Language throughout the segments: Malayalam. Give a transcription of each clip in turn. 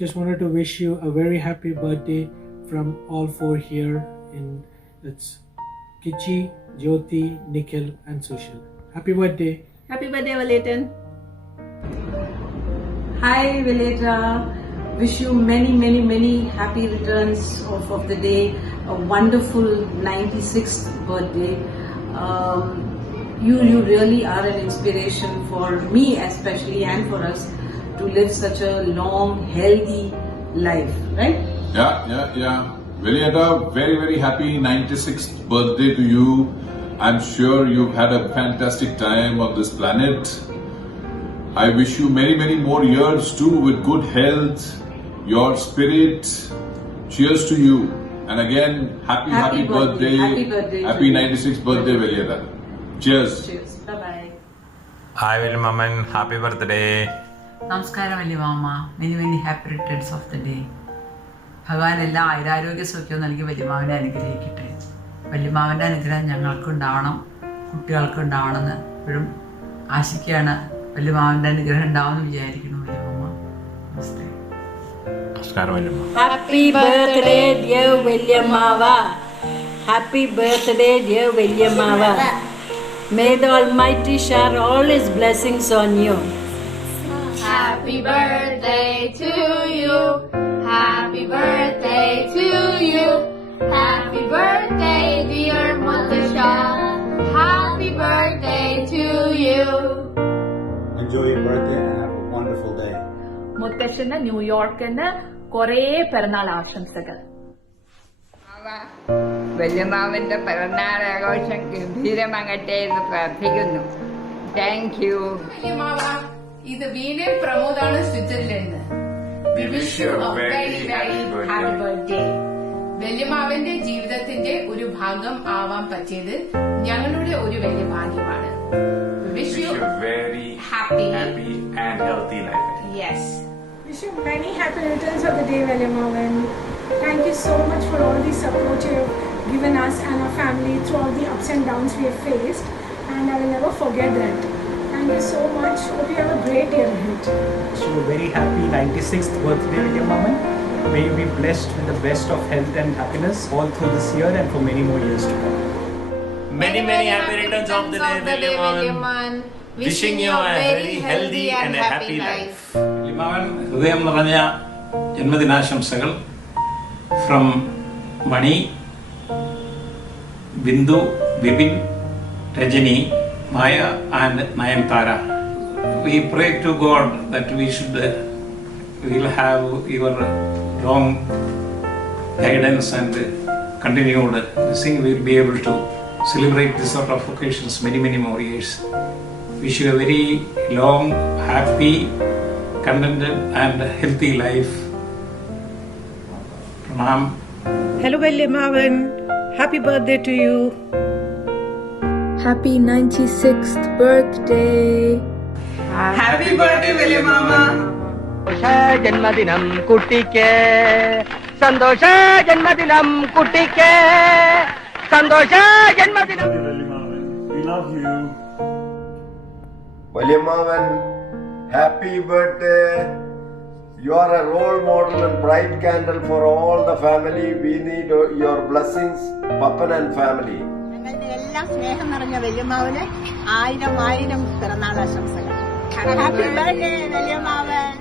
just wanted to wish you a very happy birthday from all four here in it's Kichi, Jyoti, Nikhil and Sushil. Happy birthday. Happy birthday, Valentin. Hi Viletra, wish you many happy returns of the day. A wonderful 96th birthday. You really are an inspiration for me especially and for us to live such a long, healthy life, right? Yeah. Velieta, very happy 96th birthday to you. I'm sure you've had a fantastic time on this planet. I wish you many more years too with good health, your spirit. Cheers to you. And again, happy birthday. Happy 96th birthday, Velieta. Cheers. Cheers. Bye-bye. Hi, Velimaman. Happy birthday. നമസ്കാരം വല്യമാമ. Many happy returns of the day. ഭഗവാൻ എല്ലാ ആയുരാരോഗ്യ സൗഖ്യവും നൽകി വല്യമാവനെ അനുഗ്രഹിക്കട്ടെ. വല്യമാവൻ്റെ അനുഗ്രഹം ഞങ്ങൾക്കുണ്ടാവണം, കുട്ടികൾക്കുണ്ടാവണമെന്ന് എപ്പോഴും ആശിക്കുകയാണ്. വല്യമാവൻ്റെ അനുഗ്രഹം ഉണ്ടാവുമെന്ന് വിചാരിക്കുന്നു വല്യമാമ. നമസ്തേ. നമസ്കാരം വല്യമ്മ. Happy birthday, dear Velyamava. Happy birthday, dear Velyamava. May the Almighty share all His blessings on you. Happy birthday to you. Happy birthday to you. Happy birthday, dear Matasha. Happy birthday to you. Enjoy your birthday and have a wonderful day. മുത്തശ്ശന് ന്യൂയോർക്കിന് കുറേ പിറന്നാൾ ആശംസകൾ. വല്യമാവന്റെ പിറന്നാൾ ആഘോഷം ഗംഭീരമാകട്ടെ എന്ന് പ്രാർത്ഥിക്കുന്നു. Thank you. ഇത് വീണൻ പ്രമോദാണ് സ്വിറ്റ്സർലൻഡ്. Happy birthday. വല്യമാവന്റെ ജീവിതത്തിന്റെ ഒരു ഭാഗം ആവാൻ പറ്റിയത് ഞങ്ങളുടെ ഒരു വലിയ ഭാഗ്യമാണ്. Wish you very happy and healthy life. Yes. Wish you many happy returns of the day, Velyamavan. Thank you so much for all the support you have given us and our family through all the ups and downs we have faced, and I will never forget that. Thank you so much. Hope you have a great year ahead. Wish you a very happy 96th birthday, Velyamavan. May you be blessed with the best of health and happiness all through this year and for many more years to come. Many happy returns of the day, Velimaman. Wishing you a very healthy and a happy life. വല്യമാവൻ ഹൃദയം നിറഞ്ഞ ജന്മദിനാശംസകൾ from Mani, Bindu, Bipin, Rajani, Maya and Nayanthara. We pray to God that we'll have your long guidance and continued blessing. We'll be able to celebrate this sort of occasions many more years. Wish you a very long, happy, contented and healthy life. Pranam. Hello Velyamavan, happy birthday to you. Happy 96th birthday. Happy birthday, Velyamama. ജന്മദിനം കുട്ടിക്ക് സന്തോഷ ജന്മദിനം കുട്ടിക്ക് സന്തോഷ ജന്മദിനം. We love you. Velyamavan, happy birthday. You are a role model and bright candle for all the family. We need your blessings, Pappan and family. ഞങ്ങളുടെ എല്ലാം സ്നേഹം നിറഞ്ഞ വല്യമാവന് ആയിരം പിറന്നാൾ ആശംസകൾ. ഹാപ്പി ബർത്ത്ഡേ വല്യമാവൻ.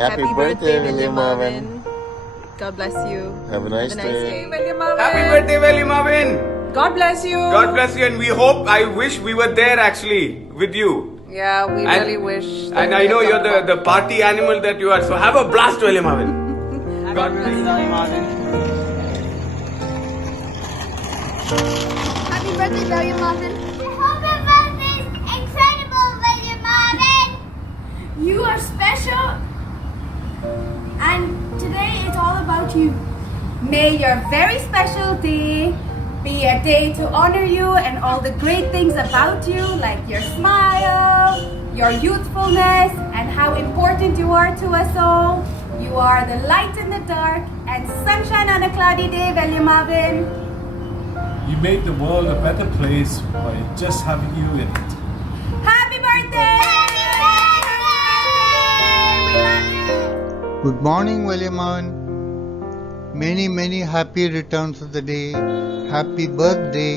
Happy birthday, Velyamavan. God bless you. Have a nice day. Happy birthday, Velyamavan. God bless you. God bless you, and I wish we were there actually with you. Yeah, we really wish. And I know you're the party animal that you are, so have a blast, Velyamavan. God bless you, Velyamavan. Happy birthday, Velyamavan. Happy birthday, incredible Velyamavan. You are special, and today is all about you. May your very special day be a day to honor you and all the great things about you, like your smile, your youthfulness, and how important you are to us all. You are the light in the dark and sunshine on a cloudy day, Velyamavan. You made the world a better place by just having you in it. Happy birthday! Happy birthday! We love you. Good morning, Williamavan. Many happy returns of the day. Happy birthday.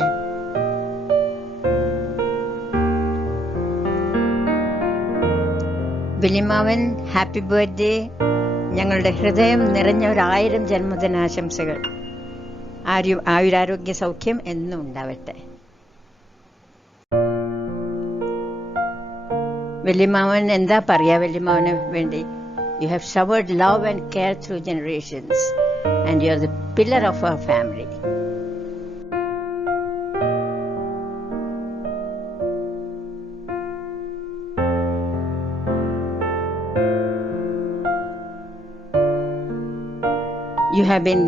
വലിയമാവൻ ഹാപ്പി ബർത്ത്ഡേ. ഞങ്ങളുടെ ഹൃദയം നിറഞ്ഞ 1000 ജന്മദിനാശംസകൾ. ആയുരാരോഗ്യ സൗഖ്യം എന്നും ഉണ്ടാവട്ടെ. വലിയമാവൻ എന്താ പറയാ വലിയമാവന് വേണ്ടി? You have showered love and care through generations, and you are the pillar of our family. You have been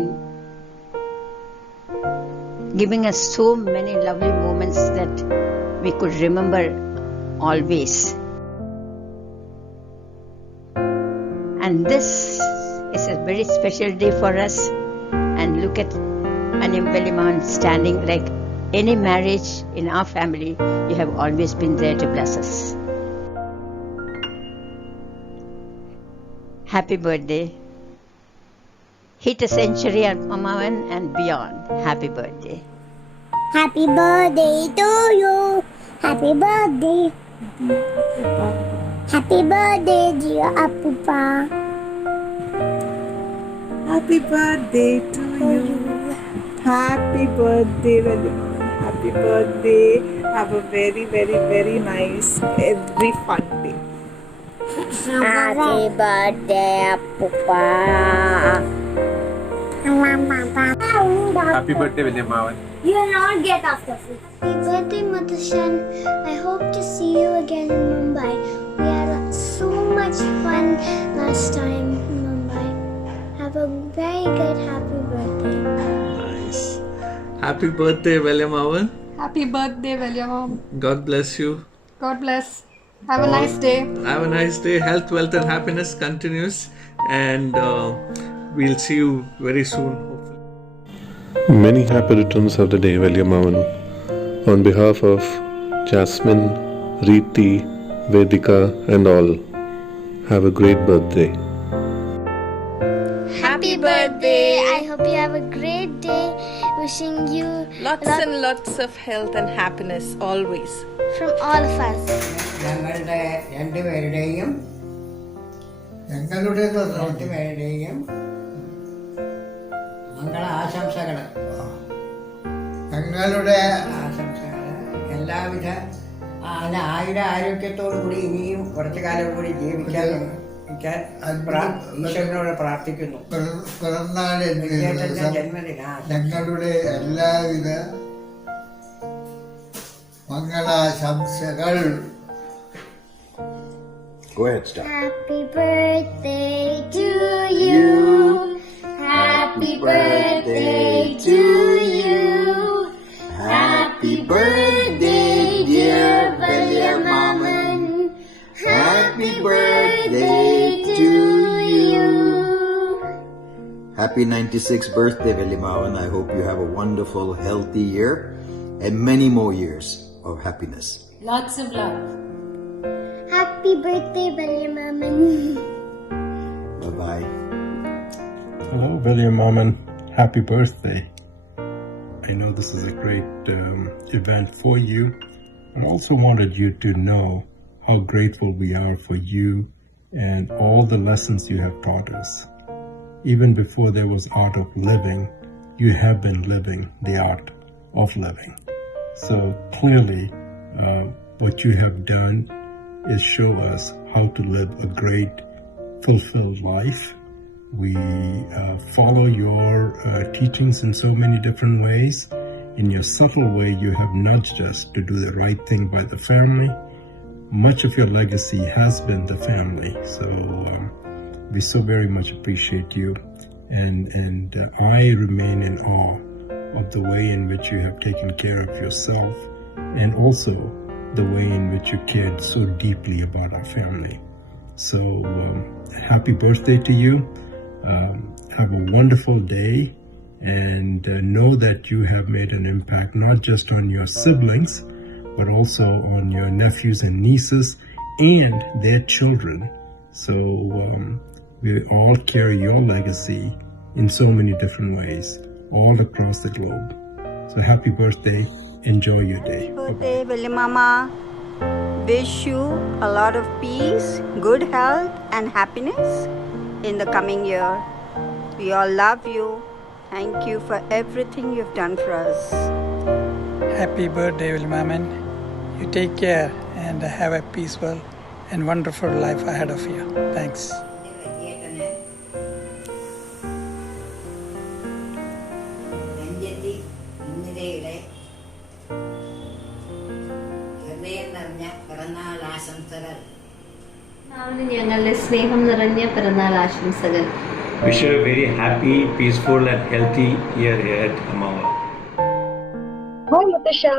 giving us so many lovely moments that we could remember always. And this is a very special day for us. And look at Anim Velimavan standing like any marriage in our family. You have always been there to bless us. Happy birthday. Hit a century at Mamavan and beyond. Happy birthday. Happy birthday to you. Happy birthday. Happy birthday, dear Apupa. Happy birthday to you. Happy birthday, Velimavan. Happy birthday. Have a very nice, every fun day. Happy birthday, Apupa. Happy birthday, Williamavan. You will not get after food. Happy birthday, Madhushan. I hope to see you again in Mumbai. We had so much fun last time in Mumbai. Have a very good happy birthday. Nice. Happy birthday, Williamavan. Happy birthday, William. God bless you. God bless. Have a nice day. Have a nice day. Health, wealth, and happiness continues. And we'll see you very soon, hopefully. Many happy returns of the day, Williamavan. On behalf of Jasmine, Reeti, Vedika, and all, have a great birthday. Happy birthday. I hope you have a great day. Wishing you Lots and lots of health and happiness always. from all of us. ഞങ്ങളുടെ രണ്ടുപേരുടെയും മംഗളാശംസകൾ ഞങ്ങളുടെ ആശംസകൾ എല്ലാവിധ ആയുരാരോഗ്യത്തോടു കൂടി ഇനിയും കുറച്ചു കാലം കൂടി ജീവിക്കാൻ ഈശ്വരനോട് പ്രാർത്ഥിക്കുന്നു. പിറന്നാൾ ജന്മദിന ഞങ്ങളുടെ എല്ലാവിധ മംഗളാശംസകൾ. Go ahead, stop. Happy birthday to you. Happy birthday to you. Happy birthday, dear Valiamavan. Happy birthday to you. Happy 96th birthday, Valiamavan. I hope you have a wonderful, healthy year and many more years of happiness. Lots of love. Happy birthday, Valiamavan. Bye-bye. Hello, Valiamavan. Happy birthday. I know this is a great event for you. I also wanted you to know how grateful we are for you and all the lessons you have taught us. Even before there was art of living, you have been living the art of living. So clearly, what you have done is show us how to live a great, fulfilled life. We follow your teachings in so many different ways. In your subtle way, you have nudged us to do the right thing by the family. Much of your legacy has been the family. So we so very much appreciate you. And I remain in awe of the way in which you have taken care of yourself and also the way in which you cared so deeply about our family. So happy birthday to you. Have a wonderful day and know that you have made an impact not just on your siblings but also on your nephews and nieces and their children. So we all carry your legacy in so many different ways all across the globe. So happy birthday. Enjoy your day. Happy birthday, Vellimama. Wish you a lot of peace, good health and happiness in the coming year. We all love you. Thank you for everything you've done for us. Happy birthday, Vellimaman. You take care and have a peaceful and wonderful life ahead of you. Thanks. ഞങ്ങളുടെ സ്നേഹം നിറഞ്ഞ പിറന്നാൾ ആശംസകൾ. Wish you a very happy, peaceful and healthy year ahead, Amawa. Hi Mutasha.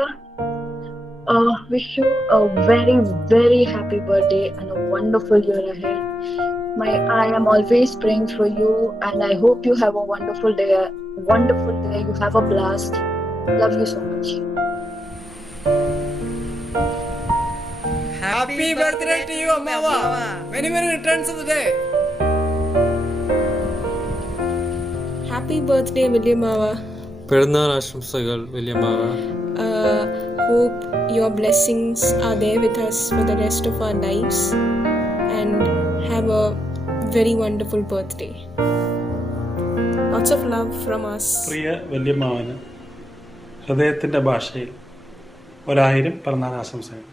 Wish you a very, very happy birthday and a wonderful year ahead. I am always praying for you and I hope you have a wonderful day. You have a blast. Love you so much. Happy birthday to you, Amawa. Many, many returns of the day. Happy birthday, Williamawa. പിറന്നാൾ ആശംസകൾ വലിയമാവ. Hope your blessings are there with us for the rest of our lives and have a very wonderful birthday. Lots of love from us. പ്രിയ വലിയമാവന് ഹൃദയത്തിൻ്റെ ഭാഷയിൽ 1000 പിറന്നാൾ ആശംസകൾ.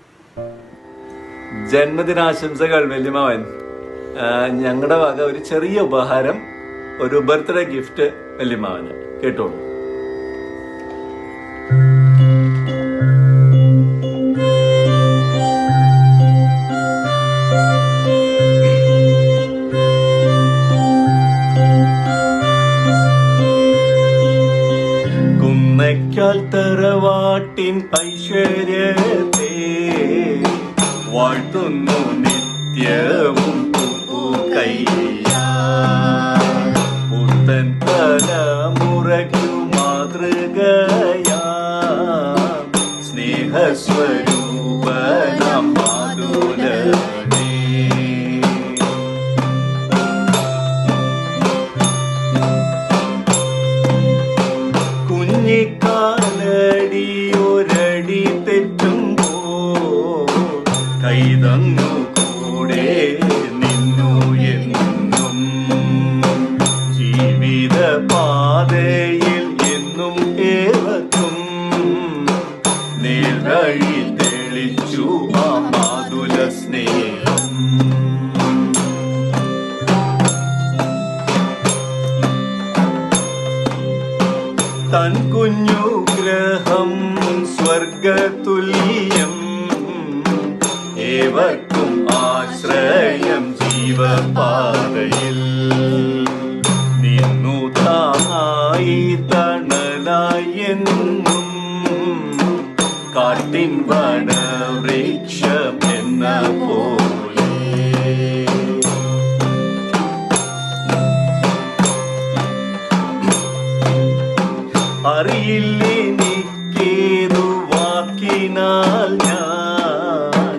ജന്മദിനാശംസകൾ വലിയമാവൻ. ഞങ്ങളുടെ വക ഒരു ചെറിയ ഉപഹാരം, ഒരു ബർത്ത്ഡേ ഗിഫ്റ്റ് വലിയമാവന്. കേട്ടോളൂ. കുന്നയ്ക്കാൽ തറവാട്ടിൻ ഐശ്വര്യത്തെ വാഴ്ത്തുന്നു നിത്യവും പുത്തൻ തലമുറയ്ക്കു മാതൃകയാ സ്നേഹസ്വരൂപനാം മാതുലനേ. കുഞ്ഞിക്കാലടിയൊരടി തെറ്റുമ്പോൾ കൈതന്നു കൂടെ നിന്നു എന്നും ജീവിത പാതയിൽ എന്നും ഏവർക്കും നേർവഴി തെളിച്ചു ആ മാതുല സ്നേഹം. തൻ കുഞ്ഞു ഗ്രഹം സ്വർഗതുല്യം, ഏവർക്കും ആശ്രയം ജീവപാതയിൽ നിന്നു താങ്ങായി തണലായി എന്നും കാട്ടിൻ വടവൃക്ഷം എന്ന പോലെ. അറിയില്ലെനിക്കേതു വാക്കിനാൽ ഞാൻ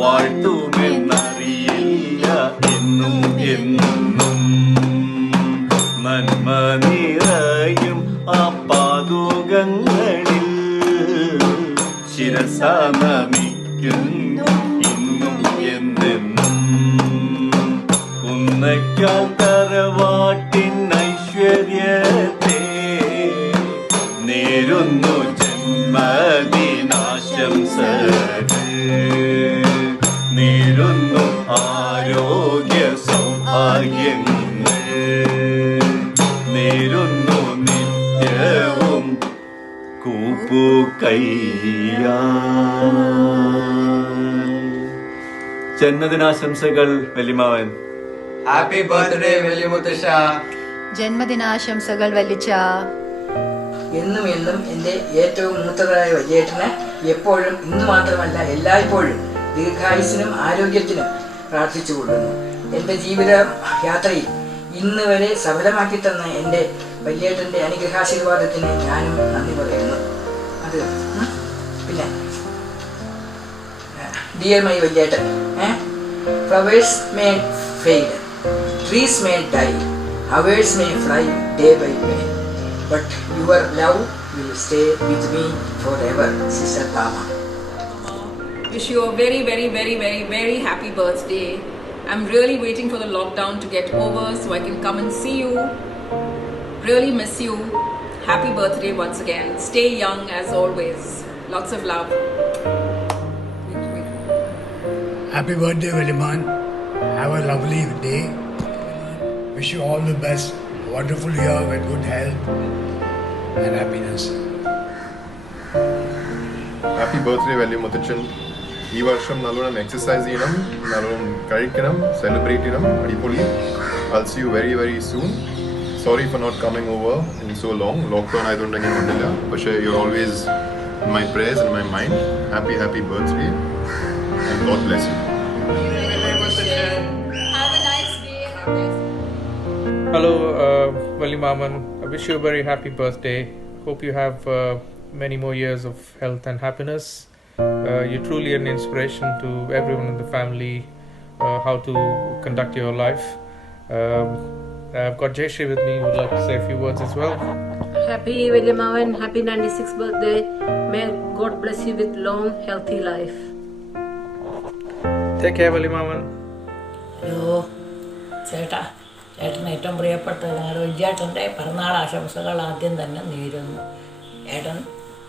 വാഴ്ത്തുമെന്നറിയില്ല എന്നും എന്നും. നന്മ നിറയും ആ പാതുകങ്ങളിൽ ശിരസ നമിക്കുന്നു ഇന്നും എന്നെന്നും. കുന്നയ്ക്കാൽ തറവാട്ടിൻ ഐശ്വര്യത്തെ നേരുന്നു ജന്മദിനാശംസകൾ. നേരുന്നു ആരോഗ്യ സൗഭാഗ്യങ്ങൾ. നേരുന്നു നിത്യവും കൂപ്പുകൈയാ. ജന്മദിനാശംസകൾ വലിയമാവൻ. ഹാപ്പി ബർത്ത്ഡേ വലിയ മുത്തശ്ശ. ജന്മദിനാശംസകൾ വലിച്ച. എന്നും എന്നും എൻ്റെ ഏറ്റവും മൂത്തതായ വലിയേട്ടന് എപ്പോഴും ഇന്ന് മാത്രമല്ല എല്ലായ്പ്പോഴും ദീർഘായുസ്സിനും ആരോഗ്യത്തിനും പ്രാർത്ഥിച്ചു കൊള്ളുന്നു. എൻ്റെ ജീവിത യാത്രയിൽ ഇന്ന് വരെ സഫലമാക്കി തന്ന എൻ്റെ വലിയേട്ടൻ്റെ അനുഗ്രഹാശീർവാദത്തിന് ഞാനും നന്ദി പറയുന്നു. അത് പിന്നെ ഡിയർ മൈ വലിയേട്ടൻ, flowers may fade Trees may die, hours may fly day by day, but your love will stay with me forever, Sister Tama. Wish you a very, very, very, very, very happy birthday. I'm really waiting for the lockdown to get over so I can come and see you. Really miss you. Happy birthday once again. Stay young as always. Lots of love. Happy birthday, Williman. Have a lovely day. Wish you all the best. Wonderful year with good health and happiness. Happy birthday, Velliamutachan. ഈ വർഷം നല്ലോണം എക്സസൈസ് ചെയ്യണം, നല്ലോണം കഴിക്കണം, സെലിബ്രേറ്റ് ചെയ്യണം, അടിപൊളി. I'll see you very, very soon. Sorry for not coming over in so long. Lockdown ആയതുകൊണ്ട് ഞാൻ വന്നില്ല. പക്ഷേ you're always in my prayers and my mind. Happy, happy birthday and God bless you. Have a nice day. Hello, Vellimaman. I wish you a very happy birthday. Hope you have many more years of health and happiness. You're truly an inspiration to everyone in the family, how to conduct your life. I've got Jayshree with me who would like to say a few words as well. Happy Vellimavan, happy 96th birthday. May God bless you with long, healthy life. Take care, Vellimavan. Hello ചേട്ടാ, ചേട്ടന് ഏറ്റവും പ്രിയപ്പെട്ട ഞങ്ങളുടെ വിജയേട്ടൻ്റെ പിറന്നാൾ ആശംസകൾ ആദ്യം തന്നെ നേരുന്നു. ഏട്ടൻ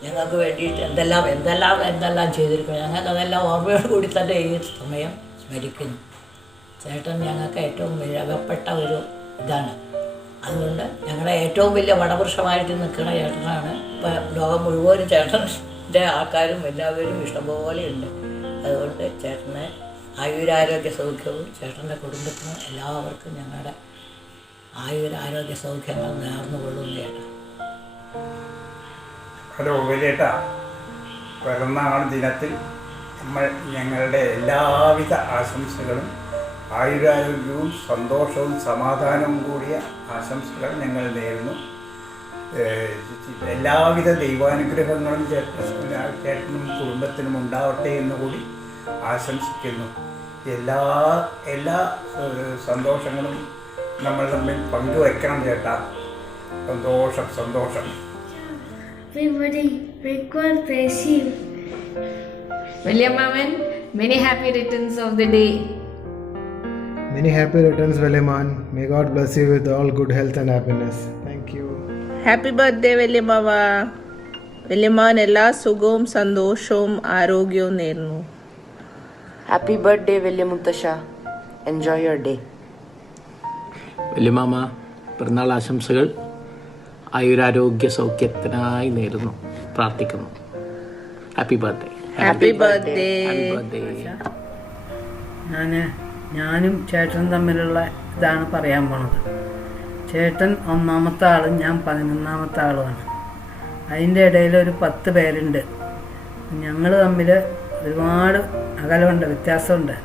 ഞങ്ങൾക്ക് വേണ്ടിയിട്ട് എന്തെല്ലാം ചെയ്തിരിക്കുന്നു. ഞങ്ങൾക്ക് അതെല്ലാം ഓർമ്മയോട് കൂടി തന്നെ ഈ സമയം സ്മരിക്കുന്നു. ചേട്ടൻ ഞങ്ങൾക്ക് ഏറ്റവും വിലപ്പെട്ട ഒരു ഇതാണ്. അതുകൊണ്ട് ഞങ്ങളുടെ ഏറ്റവും വലിയ വടവൃക്ഷമായിട്ട് നിൽക്കുന്ന ചേട്ടനാണ്. ഇപ്പം ലോകം മുഴുവനും ചേട്ടൻ്റെ ആൾക്കാരും എല്ലാവരും ഇഷ്ടംപോലെ ഉണ്ട്. അതുകൊണ്ട് ചേട്ടന് ആയുരാരോഗ്യ സൗഖ്യവും ചേട്ടൻ്റെ കുടുംബത്തിനും എല്ലാവർക്കും ഞങ്ങളുടെ ആയുരാരോഗ്യ സൗഖ്യങ്ങൾ നേർന്നുകൊള്ളുന്നു ചേട്ടാ. ഹലോ വലിയേട്ടാ, പിറന്നാൾ ദിനത്തിൽ നമ്മൾ ഞങ്ങളുടെ എല്ലാവിധ ആശംസകളും ആയുരാരോഗ്യവും സന്തോഷവും സമാധാനവും കൂടിയ ആശംസകൾ ഞങ്ങൾ നേരുന്നു. എല്ലാവിധ ദൈവാനുഗ്രഹങ്ങളും ചേട്ടനും കുടുംബത്തിനും ഉണ്ടാവട്ടെ എന്നുകൂടി ആശംസിക്കുന്നു. എല്ലാ സന്തോഷങ്ങളും നമ്മൾ തമ്മിൽ പങ്കുവയ്ക്കണം ചേട്ടാ. സന്തോഷം. Everybody, may God bless you. Velliamavan, many happy returns of the day. Many happy returns, Velliman. May God bless you with all good health and happiness. Thank you. Happy birthday, വെല്ലിമാവ. വെല്ലിമാൻ എല്ലാ സുഖവും സന്തോഷവും ആരോഗ്യവും നേരുന്നു. Happy birthday, വെല്ലിമുത്തശ്ശ. Enjoy your day. വെല്ലിമാമ പിറന്നാൾ ആശംസകൾ ആയുരാരോഗ്യ സൗഖ്യത്തിനായി നേരുന്നു, പ്രാർത്ഥിക്കുന്നു. Happy birthday. Happy birthday. ഞാനും ചേട്ടനും തമ്മിലുള്ള ഇതാണ് പറയാൻ പോണത്. ചേട്ടൻ 1ാമത്തെ ആളും ഞാൻ 11ാമത്തെ ആളുമാണ്. അതിൻ്റെ ഇടയിൽ ഒരു 10 പേരുണ്ട്. ഞങ്ങൾ തമ്മിൽ ഒരുപാട് അകലമുണ്ട്, വ്യത്യാസമുണ്ട്.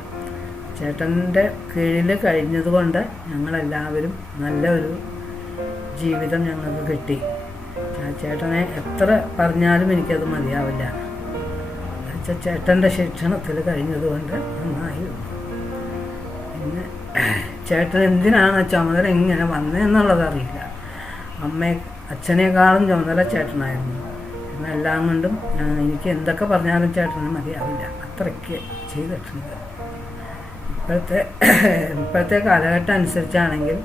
ചേട്ടൻ്റെ കീഴിൽ കഴിഞ്ഞതുകൊണ്ട് ഞങ്ങളെല്ലാവരും നല്ലൊരു ജീവിതം ഞങ്ങൾക്ക് കിട്ടി. ചേട്ടനെ എത്ര പറഞ്ഞാലും എനിക്കത് മതിയാവില്ല. ചേട്ടൻ്റെ ശിക്ഷണത്തിൽ കഴിഞ്ഞതുകൊണ്ട് നന്നായി. പിന്നെ ചേട്ടൻ എന്തിനാണ് ചുമതല ഇങ്ങനെ വന്നതെന്നുള്ളത് അറിയില്ല. അച്ഛനേക്കാളും ചുമതല ചേട്ടനായിരുന്നു. എന്നെല്ലാം കൊണ്ടും എനിക്ക് എന്തൊക്കെ പറഞ്ഞാലും ചേട്ടന് മതിയാവില്ല. അത്രയ്ക്ക് ചെയ്തിട്ടുണ്ട്. ഇപ്പോഴത്തെ കാലഘട്ടം അനുസരിച്ചാണെങ്കിൽ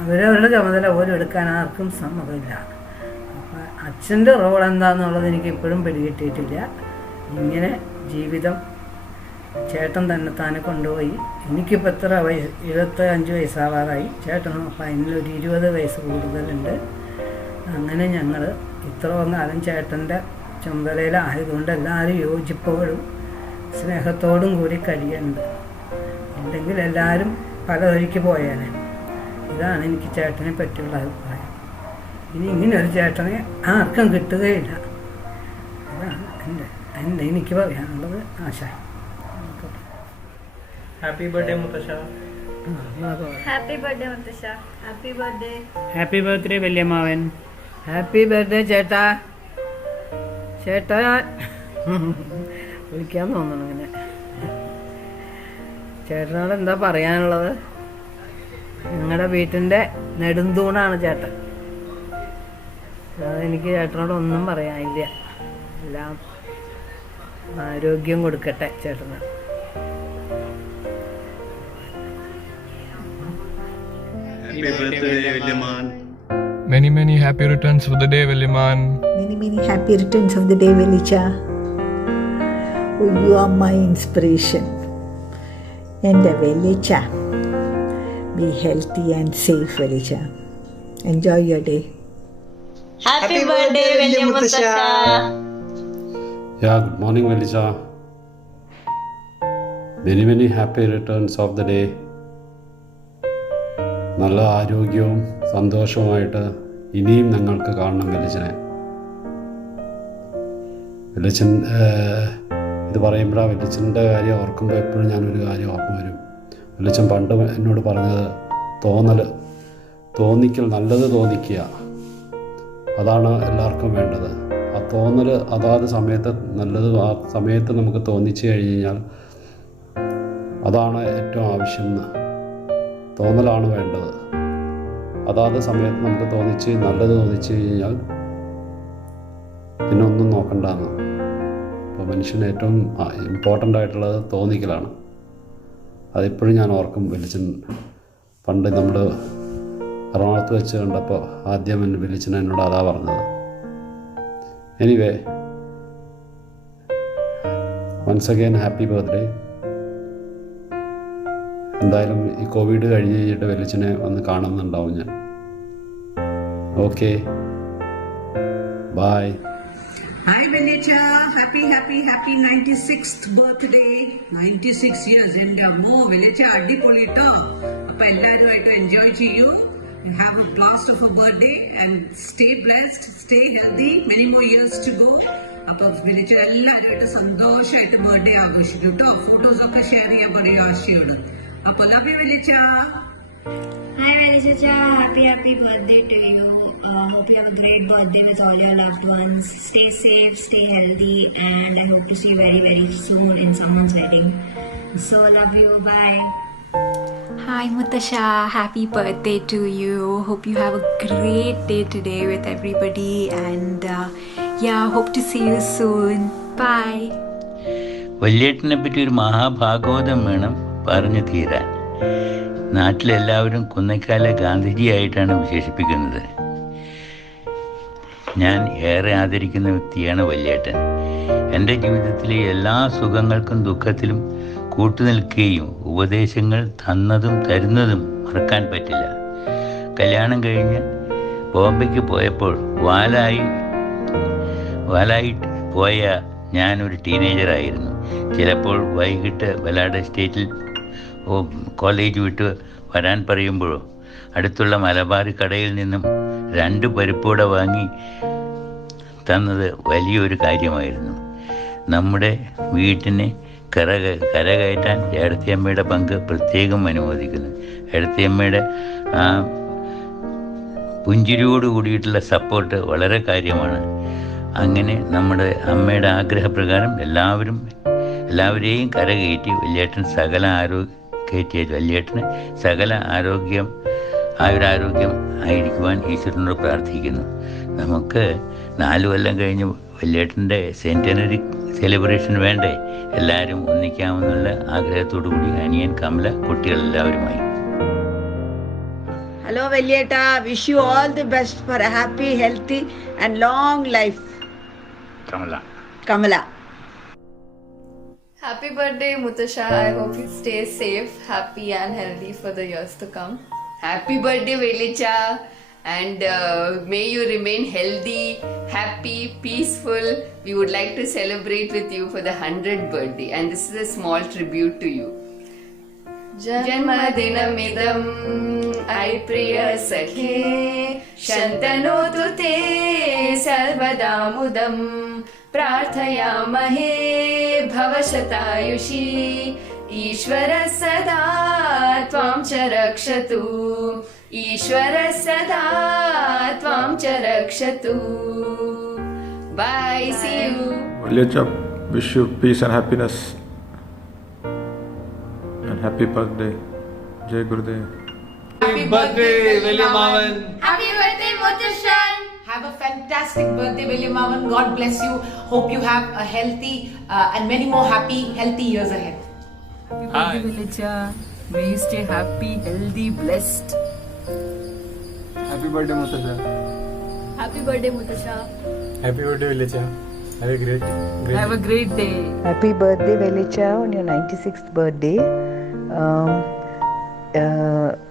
അവരവരുടെ ചുമതല പോലും എടുക്കാൻ ആർക്കും സമ്മതമില്ല. അപ്പം അച്ഛൻ്റെ റോൾ എന്താണെന്നുള്ളത് എനിക്ക് ഇപ്പോഴും പിടികിട്ടിയിട്ടില്ല. ഇങ്ങനെ ജീവിതം ചേട്ടൻ തന്നെ കൊണ്ടുപോയി. എനിക്കിപ്പോൾ എത്ര 75 വയസ്സാവാറായി. ചേട്ടനും അപ്പം അതിനൊരു 20 വയസ്സ് കൂടുതലുണ്ട്. അങ്ങനെ ഞങ്ങൾ ഇത്രയും കാലം ചേട്ടൻ്റെ ചുമതലയിലായതുകൊണ്ട് എല്ലാവരും യോജിപ്പോടും സ്നേഹത്തോടും കൂടി കഴിയുന്നുണ്ട്. അല്ലെങ്കിൽ എല്ലാവരും പല വഴിക്ക് പോയേനെ. ഇതാണ് എനിക്ക് ചേട്ടനെ പറ്റിയുള്ള അഭിപ്രായം. ഇനി ഇങ്ങനെ ഒരു ചേട്ടനെ ആർക്കും കിട്ടുകയില്ല. ഇതാണ് എനിക്ക് പറയാനുള്ളത്. ആശ. ഹാപ്പി ബർത്ത്ഡേ മുത്തശ്ശ. Happy birthday, Mutasha. Happy birthday. Happy birthday വല്യമ്മാവൻ. ഹാപ്പി ബർത്ത്ഡേ ചേട്ടാ. വിളിക്കാൻ തോന്നണം ഇങ്ങനെ. ചേട്ടനോട് എന്താ പറയാനുള്ളത്? ഞങ്ങളുടെ വീട്ടിൻ്റെ നെടുന്തൂണാണ് ചേട്ടൻ. അതെനിക്ക് ചേട്ടനോട് ഒന്നും പറയാനില്ല. എല്ലാം ആരോഗ്യം കൊടുക്കട്ടെ ചേട്ടന്. Happy birthday, Villiman. Many happy returns of the day, Villiman. Many happy returns of the day, Velicha. Oh, you are my inspiration. And Velicha, be healthy and safe, Velicha. Enjoy your day. Happy birthday, Velyamuthasha. Yeah, good morning, Velicha. Many happy returns of the day. നല്ല ആരോഗ്യവും സന്തോഷവുമായിട്ട് ഇനിയും ഞങ്ങൾക്ക് കാണണം വെലിച്ചനെ. വെലിച്ചൻ ഇത് പറയുമ്പോഴാണ് വെലിച്ചൻ്റെ കാര്യം ഓർക്കുമ്പോൾ എപ്പോഴും ഞാനൊരു കാര്യം ഓർമ്മ വരും. വെലിച്ചൻ പണ്ട് എന്നോട് പറഞ്ഞത് തോന്നിക്കൽ, നല്ലത് തോന്നിക്കുക, അതാണ് എല്ലാവർക്കും വേണ്ടത്. ആ തോന്നൽ അതാത് സമയത്ത് നല്ലത് ആ സമയത്ത് നമുക്ക് തോന്നിച്ചു കഴിഞ്ഞ് കഴിഞ്ഞാൽ അതാണ് ഏറ്റവും ആവശ്യം. തോന്നലാണ് വേണ്ടത്. അതാത് സമയത്ത് നമുക്ക് നല്ലത് തോന്നിച്ചു കഴിഞ്ഞാൽ പിന്നെ ഒന്നും നോക്കണ്ടെന്ന്. അപ്പോൾ മനുഷ്യന് ഏറ്റവും ഇമ്പോർട്ടൻ്റ് ആയിട്ടുള്ളത് തോന്നിക്കലാണ്. അതെപ്പോഴും ഞാൻ ഓർക്കും. വെലിച്ചൻ പണ്ട് നമ്മൾ എറണാകുളത്ത് വെച്ച് കണ്ടപ്പോൾ ആദ്യം വെലിച്ചൻ എന്നോട് അതാ പറഞ്ഞത്. Anyway, once again happy birthday. എന്തായാലും ഈ കോവിഡ് കഴിഞ്ഞ് കഴിഞ്ഞിട്ട് വെലിച്ചനെ വന്ന് കാണുന്നുണ്ടാവും ഞാൻ. Okay, bye. Hi Velicha, happy 96th birthday. 96 years and more. Velicha അടിപൊളി ട്ടോ. അപ്പോൾ എല്ലാവരുമായിട്ട് എൻജോയ് ചെയ്യൂ. Have a blast of a birthday and stay blessed, stay healthy, many more years to go. അപ്പോൾ Velicha എല്ലാവരുമായിട്ട് സന്തോഷമായിട്ട് ബർത്ത്ഡേ ആഘോഷിക്കും ട്ടോ. ഫോട്ടോസ് ഒക്കെ ഷെയർ ചെയ്യാൻ പറയൂ ആശയോട്. അപ്പോൾ love you Velicha. Hi Velicha, happy birthday to you. Hope you have a great birthday with all your loved ones. Stay safe, stay healthy, and I hope to see you very soon in someone's wedding. So love you, bye. Hi Mutasha, happy birthday to you. Hope you have a great day today with everybody, and hope to see you soon. Bye. വല്യേട്ടനെ പറ്റി ഒരു മഹാഭാഗവതം വേണം പറഞ്ഞു തീരാൻ. നാട്ടിലെല്ലാവരും കുന്നക്കാലെ ഗാന്ധിജിയായിട്ടാണ് വിശേഷിപ്പിക്കുന്നത്. ഞാൻ ഏറെ ആദരിക്കുന്ന വ്യക്തിയാണ് വല്യേട്ടൻ. എൻ്റെ ജീവിതത്തിലെ എല്ലാ സുഖങ്ങൾക്കും ദുഃഖത്തിലും കൂട്ടുനിൽക്കുകയും ഉപദേശങ്ങൾ തന്നതും തരുന്നതും മറക്കാൻ പറ്റില്ല. കല്യാണം കഴിഞ്ഞ് ബോംബെക്ക് പോയപ്പോൾ വാലായി പോയ ഞാനൊരു ടീനേജറായിരുന്നു. ചിലപ്പോൾ വൈകിട്ട് വലാഡ് എസ്റ്റേറ്റിൽ കോളേജ് വിട്ട് വരാൻ പറയുമ്പോഴോ അടുത്തുള്ള മലബാർ കടയിൽ നിന്നും 2 പരിപ്പൂട വാങ്ങി തന്നത് വലിയൊരു കാര്യമായിരുന്നു. നമ്മുടെ വീട്ടിനെ കരകയറ്റാൻ ഏടത്തിയമ്മയുടെ പങ്ക് പ്രത്യേകം അനുമോദിക്കുന്നു. ഏടത്തിയമ്മയുടെ ആ പുഞ്ചിരിയോട് കൂടിയിട്ടുള്ള സപ്പോർട്ട് വളരെ കാര്യമാണ്. അങ്ങനെ നമ്മുടെ അമ്മയുടെ ആഗ്രഹപ്രകാരം എല്ലാവരെയും കരകയറ്റി വല്യേട്ടന് സകല ആയുരാരോഗ്യം ആയിരിക്കുവാൻ ഈശ്വരനോട് പ്രാർത്ഥിക്കുന്നു. നമുക്ക് 4 കൊല്ലം കഴിഞ്ഞ് വല്യേട്ടൻ്റെ സെൻറ്റനറി സെലിബ്രേഷൻ വേണ്ടേ? എല്ലാവരും ഒന്നിക്കാമെന്നുള്ള ആഗ്രഹത്തോടു കൂടി അനിയൻ, Kamala, കുട്ടികളെല്ലാവരുമായി. Hello Velieta, wish you all the best for a happy, healthy and long life. Kamala. Happy birthday Mutasha. I hope you stay safe, happy and healthy for the years to come. Happy birthday Velicha, and may you remain healthy, happy, peaceful. We would like to celebrate with you for the 100th birthday, and this is a small tribute to you. Janmadinamidam ai priya sakhe shantanotu te sarvadamudam prarthayamahe bhavashatayushi ईश्वरः सदा त्वां च रक्षतु ईश्वरः सदा त्वां च रक्षतु. Bye, see you. Velicha, wish you peace and happiness and Happy birthday. Jai Gurudev. Happy birthday, William Mavan. Happy birthday, Mutashan. Have a fantastic birthday, William Mavan. God bless you. Hope you have a healthy and many more healthy years ahead. Happy birthday, Velicha. May you stay happy, healthy, blessed. Happy birthday, Mutasha. Happy birthday, Mutasha. Happy birthday, Velicha. Have a great Have a great day. Happy birthday, Velicha, on your 96th birthday.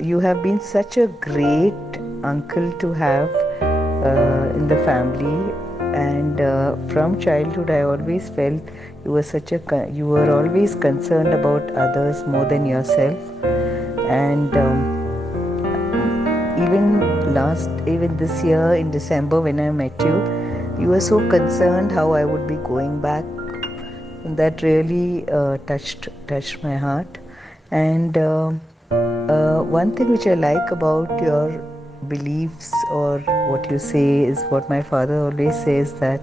You have been such a great uncle to have in the family, and from childhood I always felt you were always concerned about others more than yourself, and even this year in December when I met you, you were so concerned how I would be going back. That really touched my heart. And one thing which I like about your beliefs or what you say is what my father always says, that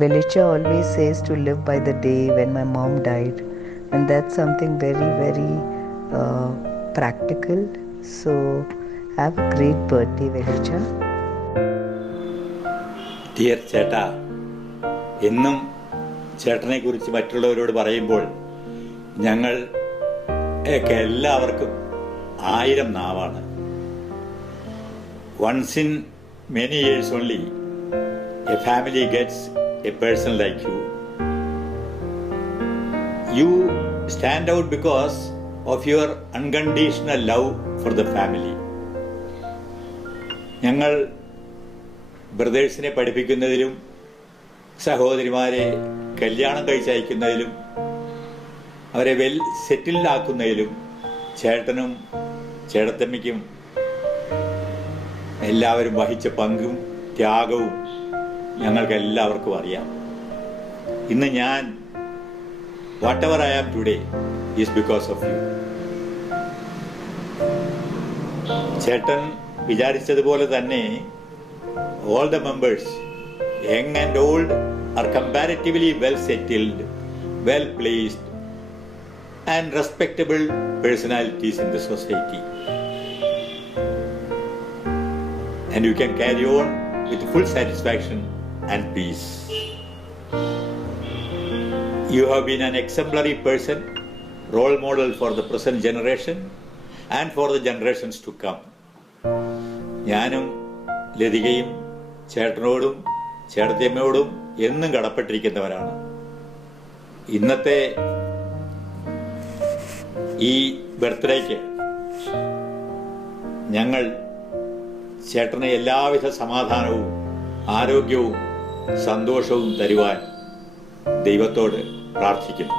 Velicha always says to live by the day when my mom died, and that's something very, very practical. So have a great birthday, Velicha. Dear ചേട്ടാ, എന്നും ചേട്ടനെ കുറിച്ച് മറ്റുള്ളവരോട് പറയുമ്പോൾ ഞങ്ങൾ എല്ലാവർക്കും 1000 നാവാണ്. Once in many years only, a family gets a person like you. You stand out because of your unconditional love for the family. ഞങ്ങൾ ബ്രദേഴ്സിനെ പഠിപ്പിക്കുന്നതിലും സഹോദരിമാരെ കല്യാണം കഴിച്ചയക്കുന്നതിലും അവരെ വെൽ സെറ്റിൽഡ് ആക്കുന്നതിലും ചേട്ടനും ചേട്ടത്തമ്മയ്ക്കും എല്ലാവരും വഹിച്ച പങ്കും ത്യാഗവും ഞങ്ങൾക്ക് എല്ലാവർക്കും അറിയാം. ഇന്ന് ഞാൻ whatever I am today is because of you. ചേട്ടൻ വിചാരിച്ചതുപോലെ തന്നെ all the members, young and old, are comparatively well settled, well placed, and respectable personalities in the society. And you can carry on with full satisfaction and peace. You have been an exemplary person, role model for the present generation and for the generations to come. ഞാനും ലതികയും ചേട്ടനോടും ചേട്ടത്തിയമ്മയോടും എന്നും കടപ്പെട്ടിരിക്കുന്നവരാണ്. ഇന്നത്തെ ഈ ബർത്ത്ഡേക്ക് ഞങ്ങൾ ചേട്ടന് എല്ലാവിധ സമാധാനവും ആരോഗ്യവും സന്തോഷവും തരുവാൻ ദൈവത്തോട് പ്രാർത്ഥിക്കുന്നു.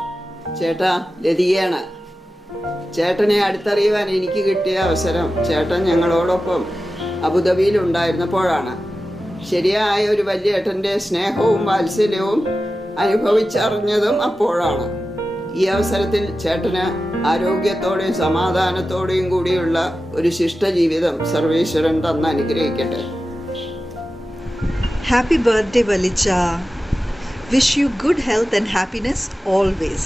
ചേട്ടാ, ലതികയാണ്. ചേട്ടനെ അടുത്തറിയുവാൻ എനിക്ക് കിട്ടിയ അവസരം ചേട്ടൻ ഞങ്ങളോടൊപ്പം അബുദാബിയിലുണ്ടായിരുന്നപ്പോഴാണ്. ശരിയായ ഒരു വലിയേട്ടൻ്റെ സ്നേഹവും വാത്സല്യവും അനുഭവിച്ചറിഞ്ഞതും അപ്പോഴാണ്. ഈ അവസരത്തിൽ ചേട്ടന് ആരോഗ്യത്തോടെയും സമാധാനത്തോടെയും കൂടിയുള്ള ഒരു ശിഷ്ടജീവിതം സർവേശ്വരൻ തന്ന് അനുഗ്രഹിക്കട്ടെ. Happy birthday, Velicha. Wish you good health and happiness always.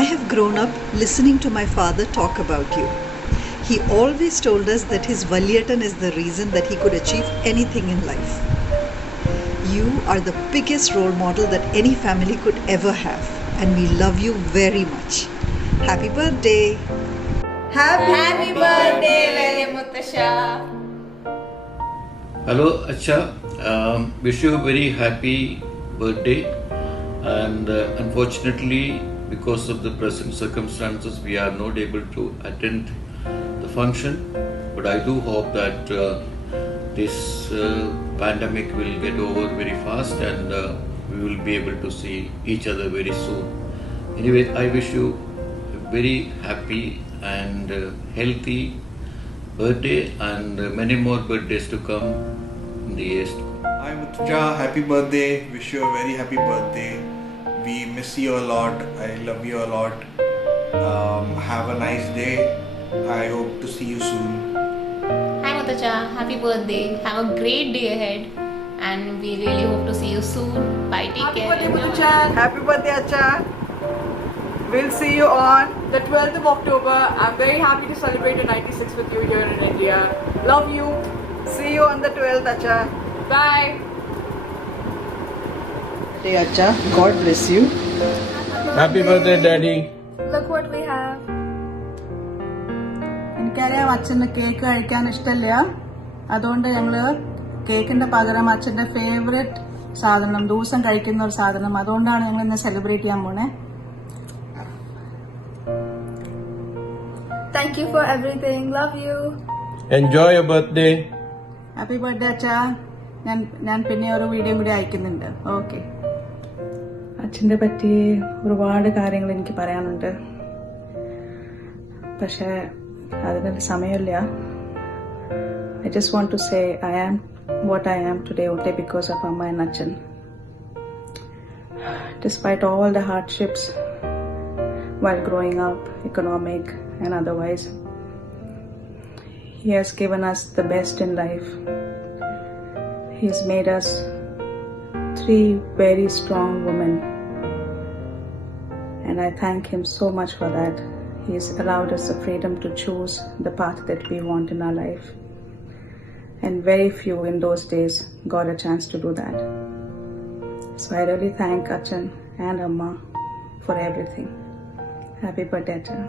I have grown up listening to my father talk about you. He always told us that his Valiyatan is the reason that he could achieve anything in life. You are the biggest role model that any family could ever have, and we love you very much. Happy birthday! Happy birthday, Veli Mutasha! Hello, Acha. Wish you a very happy birthday. And unfortunately, because of the present circumstances, we are not able to attend the function. But I do hope that this pandemic will get over very fast, and we will be able to see each other very soon. Anyway, I wish you a very happy and healthy birthday, and many more birthdays to come in the years to come. Hi Mutasha, happy birthday. Wish you a very happy birthday. We miss you a lot. I love you a lot. Have a nice day. I hope to see you soon. Hi Mutasha, happy birthday. Have a great day ahead, and we really hope to see you soon. Bye, take care. Happy birthday, Mutasha. Happy birthday, Acha. We'll see you on the 12th of October. I'm very happy to celebrate the 96 with you here in India. Love you. See you on the 12th, Acha. Bye. Hey, Acha. God bless you. Happy birthday, Daddy. Look what we have. എനിക്കറിയാം അച്ഛന് കേക്ക് കഴിക്കാൻ ഇഷ്ടമില്ല, അതുകൊണ്ട് ഞങ്ങള് കേക്കിന്റെ പകരം അച്ഛന്റെ ഫേവറേറ്റ് സാധനം, ദിവസം കഴിക്കുന്ന ഒരു സാധനം, അതുകൊണ്ടാണ് ഞങ്ങൾ ഇന്ന് സെലിബ്രേറ്റ് ചെയ്യാൻ പോണേ. Thank you for everything. Love you. Enjoy your birthday. Happy birthday അച്ഛാ. ഞാൻ പിന്നെ ഒരു വീഡിയോ കൂടി അയക്കുന്നുണ്ട്. ഓക്കെ. അച്ഛൻ്റെ പറ്റി ഒരുപാട് കാര്യങ്ങൾ എനിക്ക് പറയാനുണ്ട്, പക്ഷേ അതിനൊരു സമയമില്ല. I just want to say I am what I am today only because of Amma and Achan. Despite all the hardships while growing up, economic and otherwise, He has given us the best in life. He has made us 3 very strong women, and I thank Him so much for that. He has allowed us the freedom to choose the path that we want in our life, and very few in those days got a chance to do that. So I really thank Achan and Amma for everything. Happy birthday, Achan.